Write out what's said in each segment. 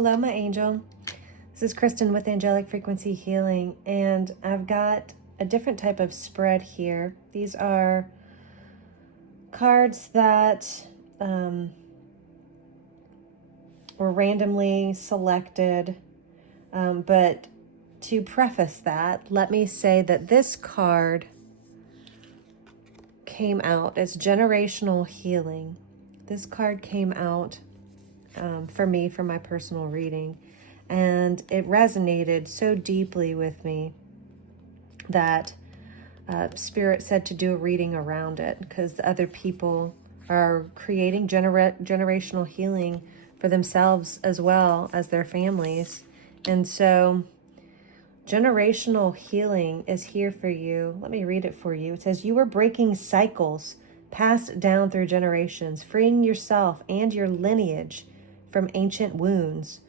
Hello, my angel. This is Kristen with Angelic Frequency Healing, and I've got a different type of spread here. These are cards that were randomly selected, but to preface that, let me say that this card came out as generational healing. This card came out for me, for my personal reading, and it resonated so deeply with me that Spirit said to do a reading around it, because other people are creating generational healing for themselves as well as their families. And so generational healing is here for you. Let me read it for you. It says, you are breaking cycles passed down through generations, freeing yourself and your lineage from ancient wounds.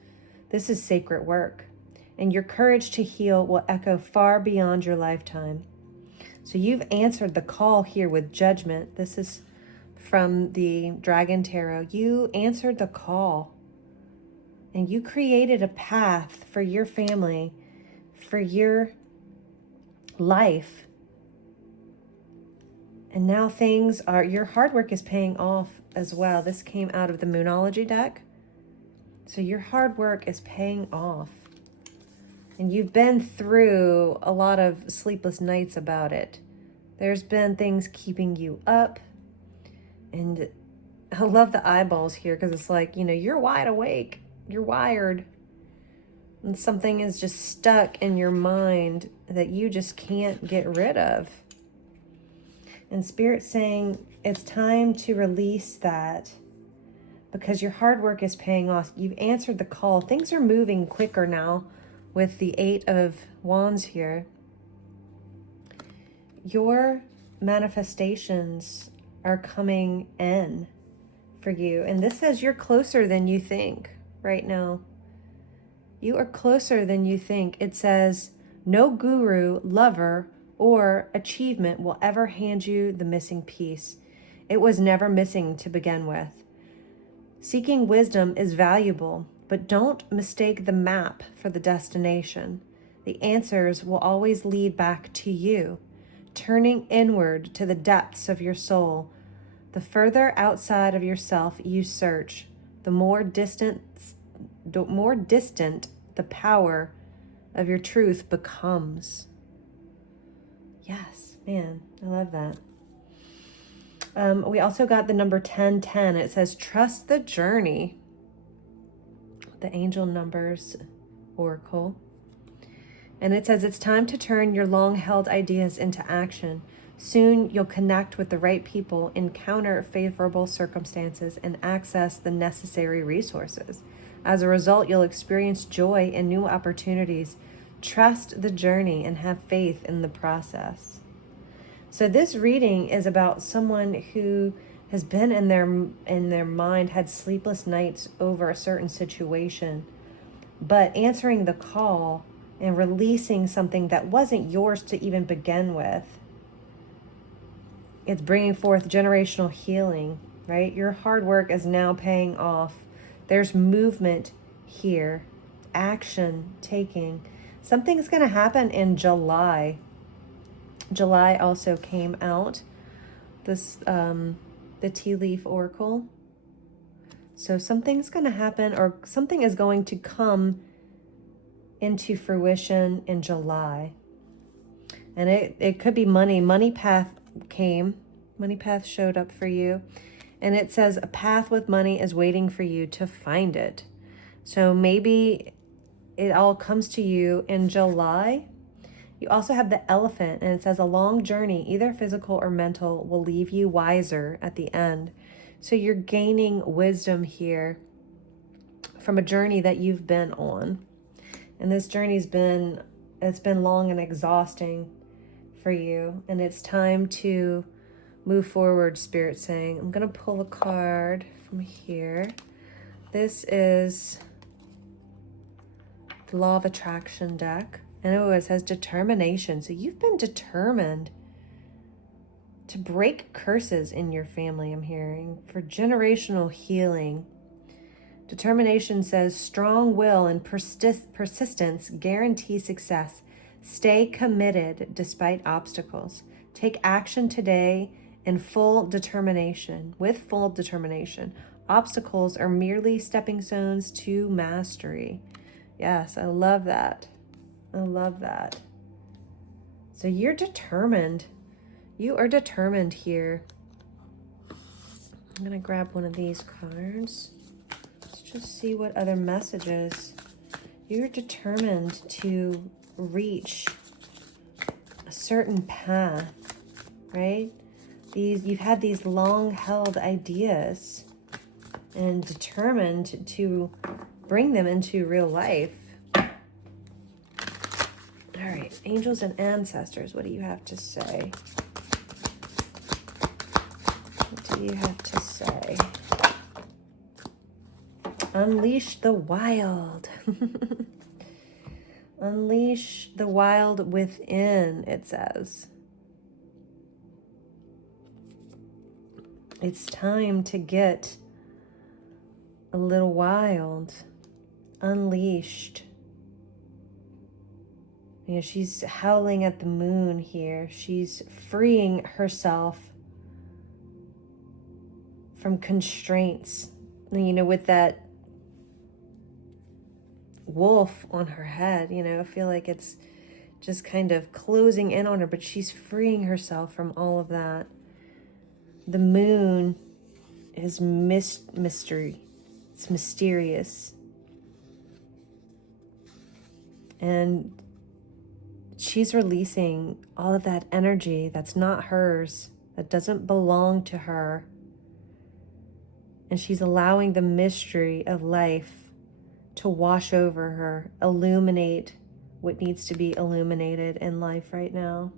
This is sacred work, and your courage to heal will echo far beyond your lifetime. So you've answered the call here with judgment. This is from the Dragon Tarot. You answered the call, and you created a path for your family, for your life. And now your hard work is paying off as well. This came out of the Moonology deck. So your hard work is paying off. And you've been through a lot of sleepless nights about it. There's been things keeping you up. And I love the eyeballs here, because it's like, you're wide awake. You're wired. And something is just stuck in your mind that you just can't get rid of. And Spirit's saying it's time to release that, because your hard work is paying off. You've answered the call. Things are moving quicker now with the 8 of Wands here. Your manifestations are coming in for you. And this says you're closer than you think right now. You are closer than you think. It says no guru, lover, or achievement will ever hand you the missing piece. It was never missing to begin with. Seeking wisdom is valuable, but don't mistake the map for the destination. The answers will always lead back to you, turning inward to the depths of your soul. The further outside of yourself you search, the more distant the power of your truth becomes. Yes, man, I love that. We also got the number 1010. It says, trust the journey. The Angel Numbers Oracle. And it says, it's time to turn your long-held ideas into action. Soon you'll connect with the right people, encounter favorable circumstances, and access the necessary resources. As a result, you'll experience joy and new opportunities. Trust the journey and have faith in the process. So this reading is about someone who has been in their mind, had sleepless nights over a certain situation, but answering the call and releasing something that wasn't yours to even begin with. It's bringing forth generational healing, right? Your hard work is now paying off. There's movement here, action taking. Something's going to happen in July. July also came out, this the Tea Leaf Oracle. So something's going to happen, or something is going to come into fruition in July. And it could be money. Money path came. Money path showed up for you. And it says a path with money is waiting for you to find it. So maybe it all comes to you in July. You also have the Elephant, and it says a long journey, either physical or mental, will leave you wiser at the end. So you're gaining wisdom here from a journey that you've been on. And this journey's been long and exhausting for you. And it's time to move forward, Spirit saying. I'm going to pull a card from here. This is the Law of Attraction deck. And it says determination. So you've been determined to break curses in your family, I'm hearing, for generational healing. Determination says strong will and persistence guarantee success. Stay committed despite obstacles. Take action today with full determination. Obstacles are merely stepping stones to mastery. Yes, I love that. I love that. So you're determined. You are determined here. I'm going to grab one of these cards. Let's just see what other messages. You're determined to reach a certain path, right? You've had these long-held ideas and determined to bring them into real life. All right, angels and ancestors, what do you have to say? What do you have to say? Unleash the wild. Unleash the wild within, it says. It's time to get a little wild, unleashed. You know, she's howling at the moon here. She's freeing herself from constraints. You know, with that wolf on her head, you know, I feel like it's just kind of closing in on her, but she's freeing herself from all of that. The moon is mystery. It's mysterious. And she's releasing all of that energy that's not hers, that doesn't belong to her. And she's allowing the mystery of life to wash over her, illuminate what needs to be illuminated in life right now.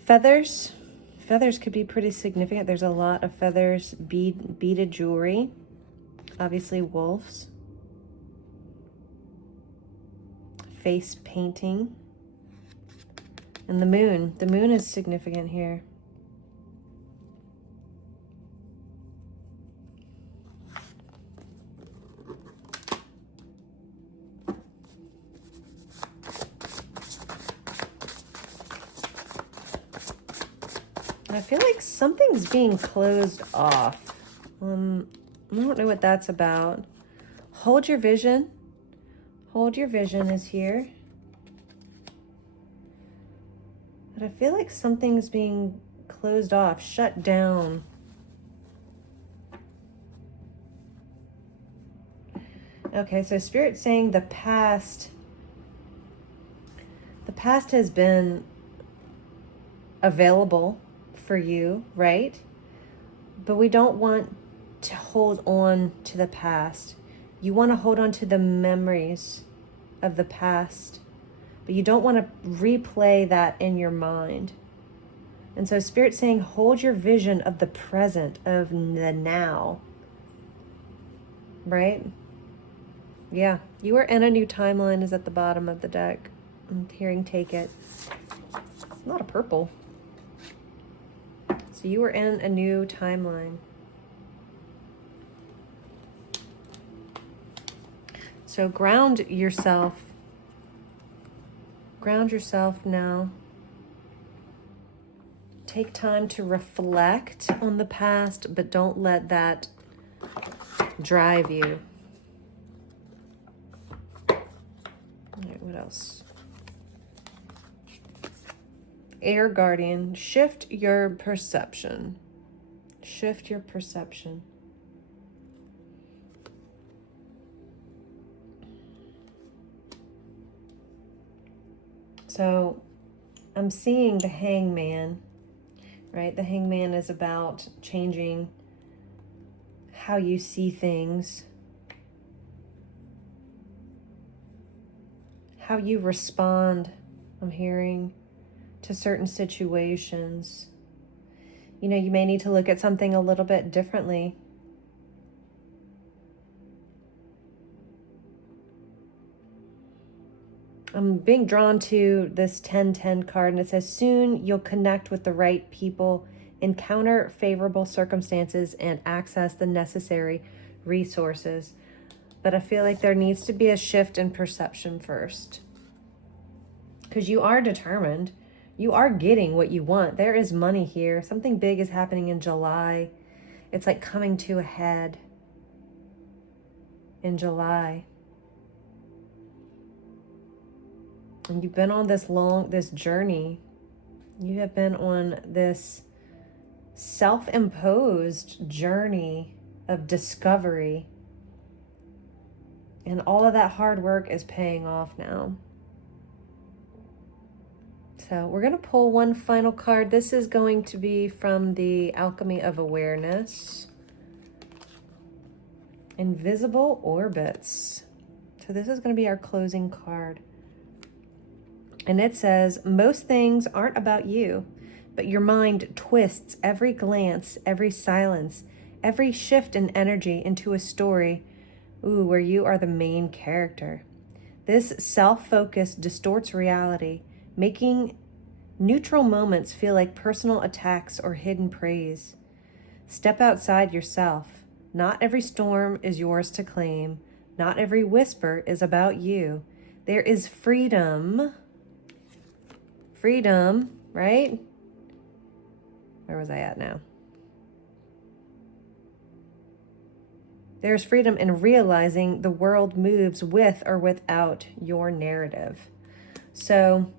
Feathers. Feathers could be pretty significant. There's a lot of feathers, beaded jewelry. Obviously wolves. Face painting. And the moon. The moon is significant here. I feel like something's being closed off. I don't know what that's about. Hold your vision. Hold your vision is here. But I feel like something's being closed off, shut down. Okay, so Spirit's saying the past has been available for you, right? But we don't want to hold on to the past. You want to hold on to the memories of the past, but you don't want to replay that in your mind. And so Spirit's saying, hold your vision of the present, of the now, right? Yeah, you are in a new timeline is at the bottom of the deck. I'm hearing take it. A lot of purple. So you are in a new timeline. So ground yourself. Ground yourself now. Take time to reflect on the past, but don't let that drive you. All right, what else? Air Guardian, shift your perception. Shift your perception. So I'm seeing the Hangman, right? The Hangman is about changing how you see things, how you respond, I'm hearing, to certain situations. You know, you may need to look at something a little bit differently. I'm being drawn to this 10-10 card, and it says, soon you'll connect with the right people, encounter favorable circumstances, and access the necessary resources. But I feel like there needs to be a shift in perception first. Because you are determined. You are getting what you want. There is money here. Something big is happening in July. It's like coming to a head in July. And you've been on this journey. You have been on this self-imposed journey of discovery. And all of that hard work is paying off now. So we're going to pull one final card. This is going to be from the Alchemy of Awareness. Invisible Orbits. So this is going to be our closing card. And it says, most things aren't about you, but your mind twists every glance, every silence, every shift in energy into a story, where you are the main character. This self-focus distorts reality, making neutral moments feel like personal attacks or hidden praise. Step outside yourself. Not every storm is yours to claim. Not every whisper is about you. There is freedom. Freedom, right? Where was I at now? There's freedom in realizing the world moves with or without your narrative. So,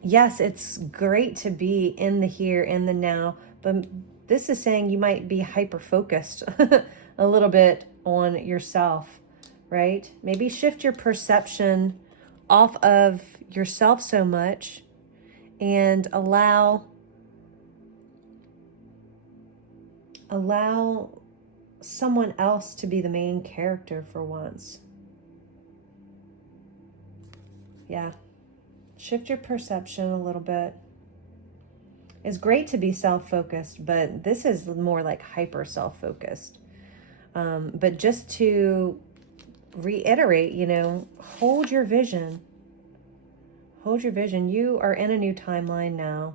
yes, it's great to be in the here, in the now, but this is saying you might be hyper-focused a little bit on yourself, right? Maybe shift your perception off of yourself so much and allow someone else to be the main character for once. Yeah. Shift your perception a little bit. It's great to be self-focused, but this is more like hyper self-focused. But just to reiterate, hold your vision. Hold your vision. You are in a new timeline now,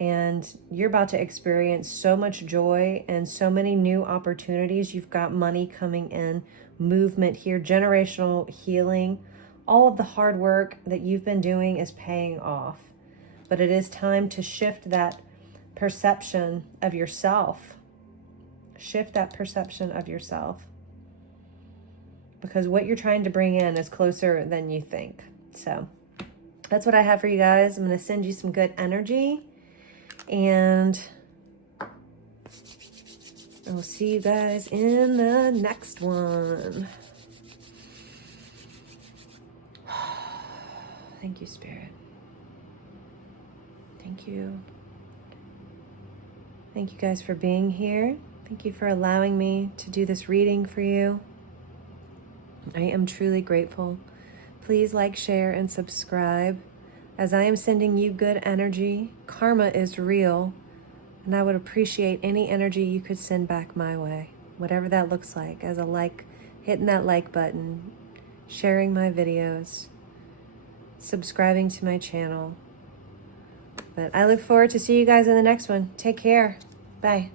and you're about to experience so much joy and so many new opportunities. You've got money coming in, movement here, generational healing. All of the hard work that you've been doing is paying off. But it is time to shift that perception of yourself. Shift that perception of yourself. Because what you're trying to bring in is closer than you think. So that's what I have for you guys. I'm going to send you some good energy. And I will see you guys in the next one. Thank you, Spirit. Thank you. Thank you guys for being here. Thank you for allowing me to do this reading for you. I am truly grateful. Please like, share, and subscribe. As I am sending you good energy, karma is real, and I would appreciate any energy you could send back my way, whatever that looks like, as a like, hitting that like button, sharing my videos, subscribing to my channel. But I look forward to see you guys in the next one. Take care. Bye.